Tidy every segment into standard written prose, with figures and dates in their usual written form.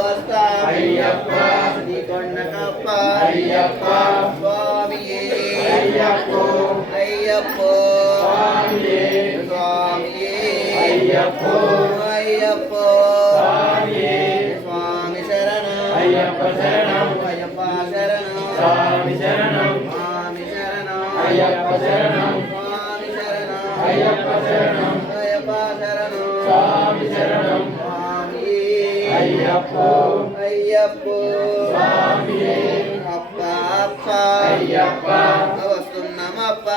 వస్తా నీ కొండకప్ప స్వామియే అయ్యప్పో స్వామియే అయ్యప్పో స్వామి శరణం అయ్యప్ప శరణం స్వామి శరణం అయ్యప్ప శరణం స్వామి శరణం అయ్యప్పో స్వామియే అప్ప వస్తున్నామప్ప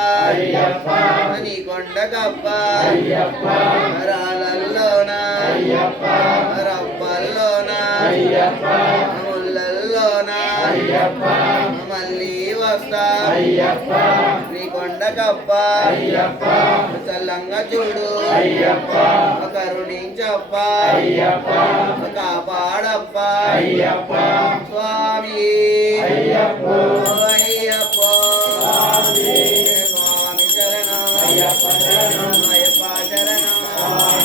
నీ కొండకప్ప రాళ్ళల్లోనా రప్పల్లోనా ముళ్ళల్లోనా మళ్ళీ వస్తా నీ కొండకప్ప చల్లంగా చూడు కరుణించప్ప కాపాడప్ప స్వామి అయ్యప్పో స్వామి శరణం అయ్యప్ప శరణం